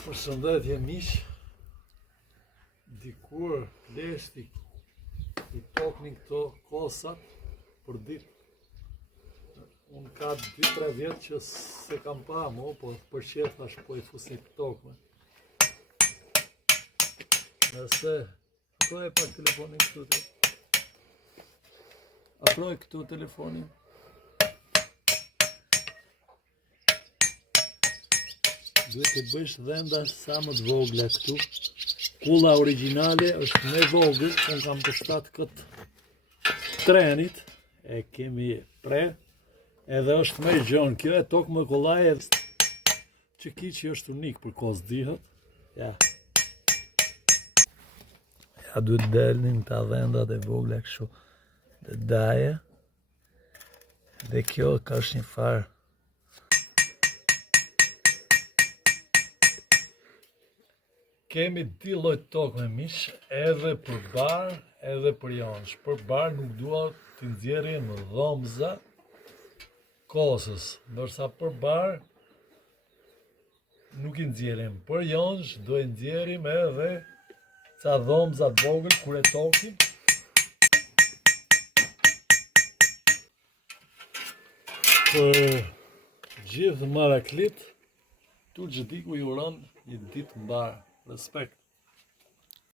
Përshëndetje miq, dikur pleshti I toknin këto kosat për ditë. Unë ka 2-3 vjetë që se kam pa mo, po për qef thash po I fusin tokme. Nëse, aproje pak telefonin këtu të. Aproje këtu telefonin. Duhet të bësh dhenda sa më të vogla këtu. Kulla origjinale është me vogël, unë kam përshtat këtë trenit, e kemi pre, edhe është me gjonë, kjo e tokë më kollaj që ki që është unik për kos dihet. Ja. Ja duhet delnin të dhendat e vogla kështu dhe daje. Dhe kjo ka është një farë. Kemi 2 lloj tokë me miq, edhe për bar, edhe për jonsh. Për bar nuk dua të nxjerrim dhomza kosës, ndërsa për bar nuk I nxjerrim. Për jonsh do I nxjerrim edhe ca dhomza të vogël kur e tokim. Për gjithë maraklit, tu Xhediku I uron një ditë mbar. Respekt.